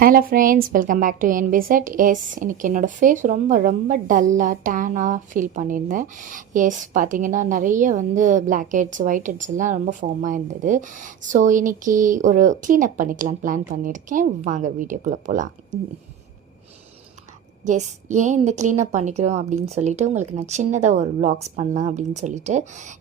Hello friends, welcome back to என்பிசெட். Yes, இன்றைக்கி என்னோடய ஃபேஸ் ரொம்ப டல்லாக டேனாக ஃபீல் பண்ணியிருந்தேன். எஸ், பார்த்திங்கன்னா நிறைய பிளாக் ஹெட்ஸ் ஒயிட் ஹெட்ஸ் எல்லாம் ரொம்ப ஃபார்மாக இருந்தது. ஸோ இன்றைக்கி ஒரு க்ளீனப் பண்ணிக்கலான்னு பிளான் பண்ணியிருக்கேன். வாங்க வீடியோக்குள்ளே போகலாம். எஸ், ஏன் இந்த க்ளீனப் பண்ணிக்கிறோம் அப்படின்னு சொல்லிட்டு உங்களுக்கு நான் சின்னதாக ஒரு வ்ளாக்ஸ் பண்ணலாம் அப்படின்னு சொல்லிட்டு.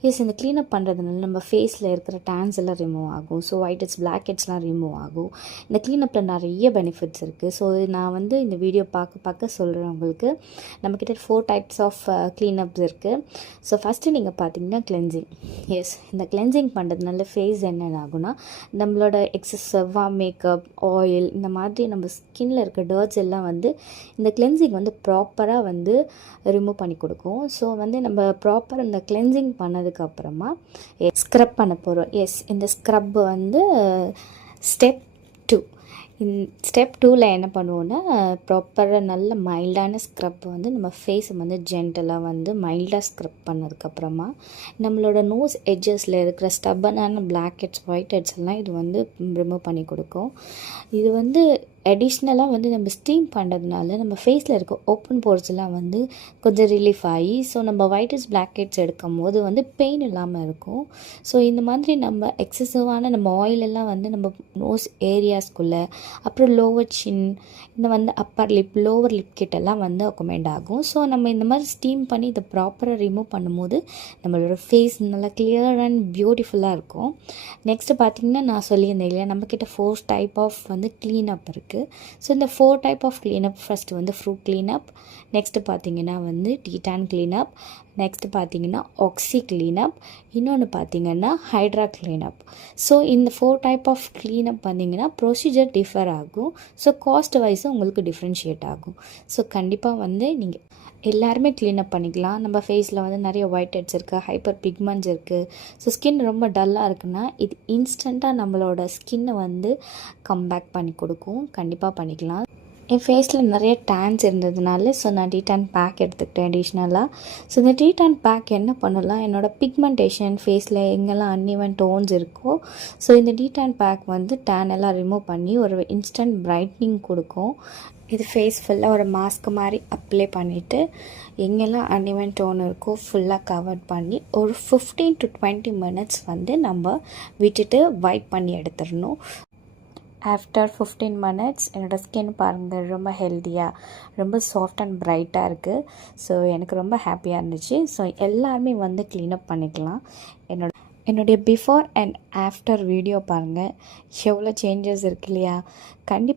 எஸ், இந்த க்ளீனப் பண்ணுறதுனால நம்ம ஃபேஸில் இருக்கிற டேன்ஸ் எல்லாம் ரிமூவ் ஆகும். ஸோ ஒயிட் ஹெட்ஸ் பிளாக் ஹெட்ஸ்லாம் ரிமூவ் ஆகும். இந்த க்ளீனப்பில் நிறைய பெனிஃபிட்ஸ் இருக்குது. ஸோ நான் இந்த வீடியோ பார்க்க சொல்கிறேன் உங்களுக்கு. நம்மக்கிட்ட 4 டைப்ஸ் ஆஃப் க்ளீனப்ஸ் இருக்குது. ஸோ ஃபஸ்ட்டு நீங்கள் பார்த்தீங்கன்னா கிளென்சிங். எஸ், இந்த கிளென்சிங் பண்ணுறதுனால ஃபேஸ் என்னென்ன ஆகும்னா, நம்மளோட எக்ஸசிவாக மேக்கப் ஆயில் இந்த மாதிரி நம்ம ஸ்கின்னில் இருக்க டர்ட்ஸ் எல்லாம் இந்த கிளென்சிங் ப்ராப்பராக ரிமூவ் பண்ணி கொடுக்கும். ஸோ நம்ம ப்ராப்பர் இந்த கிளென்சிங் பண்ணதுக்கப்புறமா ஸ்க்ரப் பண்ண போகிறோம். எஸ், இந்த ஸ்க்ரப் ஸ்டெப் 2. ஸ்டெப் 2ல் என்ன பண்ணுவோன்னா, ப்ராப்பராக நல்ல மைல்டான ஸ்க்ரப் நம்ம ஃபேஸை ஜென்டலாக மைல்டாக ஸ்க்ரப் பண்ணதுக்கப்புறமா நம்மளோட நோஸ் எட்ஜஸில் இருக்கிற ஸ்டப்பனான பிளாக் ஹெட்ஸ் ஒயிட் ஹெட்ஸ் எல்லாம் இது ரிமூவ் பண்ணி கொடுக்கும். இது அடிஷ்னலாக நம்ம ஸ்டீம் பண்ணுறதுனால நம்ம ஃபேஸில் இருக்க ஓப்பன் போர்ஸ் எல்லாம் கொஞ்சம் ரிலீஃப் ஆகி, ஸோ நம்ம ஒயிட் ஹெட்ஸ் பிளாக் ஹெட்ஸ் எடுக்கும் போது பெயின் இல்லாமல் இருக்கும். ஸோ இந்த மாதிரி நம்ம எக்ஸசிவான நம்ம ஆயிலெல்லாம் நம்ம நோஸ் ஏரியாஸ்குள்ளே, அப்புறம் லோவர் சின், இந்த Appar lip lower lip கிட்டெல்லாம் accompaniment ஆகும். ஸோ நம்ம இந்த மாதிரி ஸ்டீம் பண்ணி இதை ப்ராப்பராக ரிமூவ் பண்ணும்போது நம்மளோட ஃபேஸ் நல்லா கிளியர் அண்ட் பியூட்டிஃபுல்லாக இருக்கும். நெக்ஸ்ட்டு பார்த்திங்கன்னா, நான் சொல்லியிருந்தேன் இல்லையா, நம்மக்கிட்ட 4 டைப் ஆஃப் க்ளீனப் இருக்குது. ஸோ இந்த 4 type of cleanup, first fruit cleanup, next பார்த்தீங்கன்னா டீடான் க்ளீனப், நெக்ஸ்ட்டு பார்த்தீங்கன்னா ஆக்சி க்ளீனப், இன்னொன்று பார்த்தீங்கன்னா ஹைட்ரா க்ளீனப். ஸோ இந்த 4 டைப் ஆஃப் க்ளீனப் பார்த்தீங்கன்னா ப்ரொசீஜர் டிஃபர் ஆகும். ஸோ காஸ்ட் வைஸும் உங்களுக்கு டிஃப்ரென்ஷியேட் ஆகும். ஸோ கண்டிப்பாக நீங்கள் எல்லாருமே க்ளீனப் பண்ணிக்கலாம். நம்ம ஃபேஸில் நிறைய ஒயிட் ஹெட்ஸ் இருக்குது, ஹைப்பர் பிக்மெண்ட்ஸ் இருக்குது. ஸோ ஸ்கின் ரொம்ப டல்லாக இருக்குன்னா இது இன்ஸ்டண்ட்டாக நம்மளோட ஸ்கின்னை கம்பேக் பண்ணி கொடுக்கும். கண்டிப்பாக பண்ணிக்கலாம். என் ஃபேஸில் நிறைய டேன்ஸ் இருந்ததுனால நான் டீடான் பேக் எடுத்துக்கிட்டேன் அடிஷ்னலாக. ஸோ இந்த டீடான் பேக் என்ன பண்ணலாம், என்னோடய பிக்மெண்டேஷன் ஃபேஸில் எங்கெல்லாம் அன்இவன் டோன்ஸ் இருக்கோ, ஸோ இந்த டீடான் பேக் டேன் எல்லாம் ரிமூவ் பண்ணி ஒரு இன்ஸ்டன்ட் பிரைட்னிங் கொடுக்கும். இது ஃபேஸ் ஃபுல்லாக ஒரு மாஸ்க் மாதிரி அப்ளை பண்ணிவிட்டு எங்கெல்லாம் அன்இவன் டோன் இருக்கோ ஃபுல்லாக கவர் பண்ணி ஒரு 15 to 20 minutes நம்ம விட்டுட்டு வைப் பண்ணி எடுத்துடணும். ஆஃப்டர் 15 minutes என்னோடய ஸ்கின் பாருங்கள், ரொம்ப ஹெல்த்தியாக ரொம்ப சாஃப்ட் அண்ட் ப்ரைட்டாக இருக்குது. ஸோ எனக்கு ரொம்ப ஹாப்பியாக இருந்துச்சு. ஸோ எல்லாருமே க்ளீனப் பண்ணிக்கலாம். என்னுடைய பிஃபோர் அண்ட் ஆஃப்டர் வீடியோ பாருங்கள், எவ்வளோ சேஞ்சஸ் இருக்கு இல்லையா. கண்டிப்பாக